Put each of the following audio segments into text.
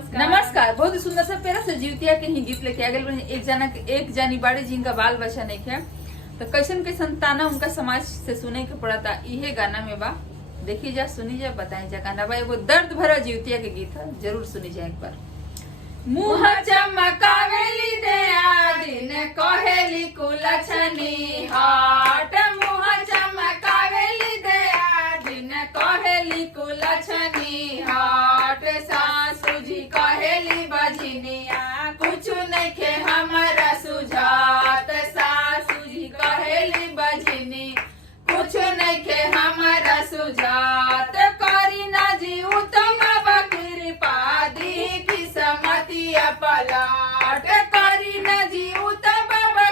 नमस्कार। बहुत ही सुंदर सा प्यारा से जीवतिया के ही गीत लेके आ गए। एक जानी बाड़ी जिनका बाल बच्चा नहीं है तो कैसन कैसन ताना उनका समाज से सुने के पड़ा था। इहे गाना में बा, देखी जा, सुनी जा, बताई जा। गाना बा एगो दर्द भरा जीवतिया के गीत है, जरूर सुनी जा एक बार। मुँह चमकावेली दया दिन कहेली कुलछनी हाट, मुँह चमकावेली दया दिन कहेली कुलछनी हाट। सासू जी कहेली बजनिया कुछ नहीं के हमारा सुझात, सासू जी कहेली बजनी कुछ नहीं के हमारा सुझात। करी ना जी उत्तम कृपा दी की समतिया पलाट, करी ना जी उत्तम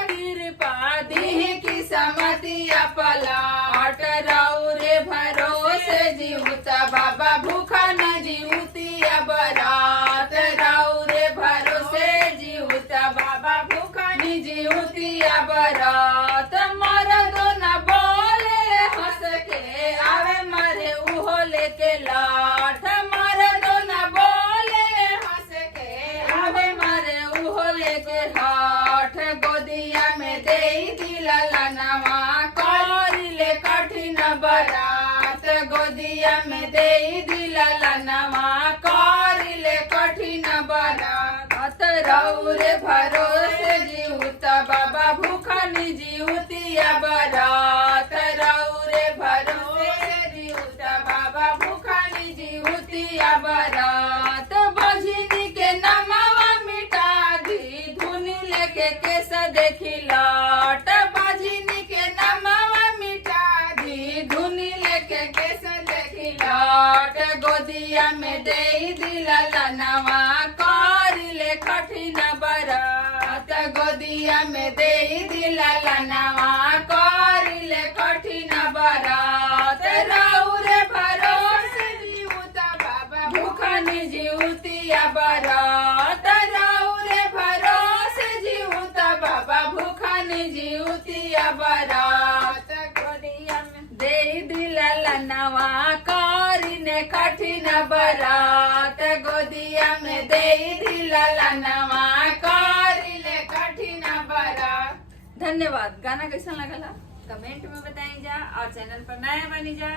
कृपा दी की समतिया पलाट। रौरे भरोसे जीवता बाबा भूखा न जीवतिया बरात, रौरे भरोसे जीवता बाबा भूखा न जीवतिया बरात। मरदो न बोले हंस के आवे मरे उहो लेके लाठ, मरदो न बोले हंस के आवे मरे उहो लेके लाठ। गोदिया में दे दिला लनवा करिले कठिन बरात, गोदिया में दे दिला लनवा करिले कठिन बरात। रौरे भरोसे जीवता बाबा भूखा नि जीवतिया बरात, रौरे भरोसे जीवता बाबा भूखा नि जीवतिया बरात। बजनी के नमवा मिटा दी धुनी लेके केस देखी लाट, बजनी के नमवा मिटा दी धुनी लेके केस देखी लाट। गोदिया में दे दिला लनवा करिले कठिन बरात, गोदिया में दे दिला लनवा करिले कठिन बरात। रौरे भरोसे जीवता बाबा भूखा नि जीवतिया बरात, रौरे भरोसे जीवता बाबा भूखा नि जीवतिया बरात। गोदिया में दे दिला लनवा करिने कठिन बरात, गोदिया में दे दिला लनवा करिले कठिन बरात। धन्यवाद। गाना कैसा लगला कमेंट में बताई जा, और चैनल पर नया बनी जा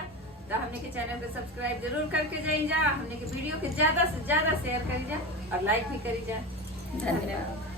तो हमने के चैनल को सब्सक्राइब जरूर करके जाई जा, हमने के वीडियो के ज्यादा से ज्यादा शेयर करी जा और लाइक भी करी जा। धन्यवाद।